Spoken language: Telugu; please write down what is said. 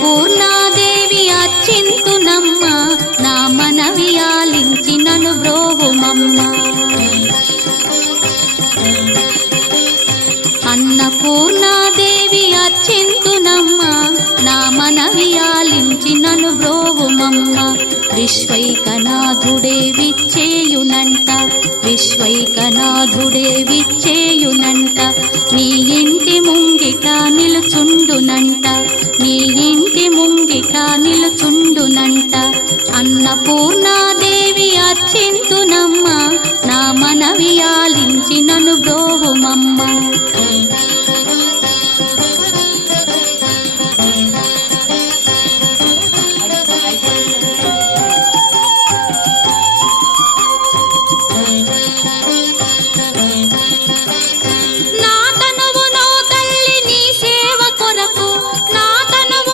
అన్నపూర్ణాదేవి అర్చింతునమ్మ, నా మనవి ఆలించి నను బ్రోవుమమ్మ. అన్నపూర్ణాదేవి అర్చింతునమ్మ, నా మనవి ఆలించి నను బ్రోవుమమ్మ. విశ్వైకనాథుడే విచ్చేయునంట, విశ్వైకనాథుడే విచ్చేయునంట. నీ ఇంటి ముంగిట నిలుచుండునంట, నీ ఇంటి ముంగిట నిలుచుండునంట. అన్నపూర్ణాదేవి అర్చింతునమ్మ, నా మనవి ఆలించి నను బ్రోవుమమ్మ.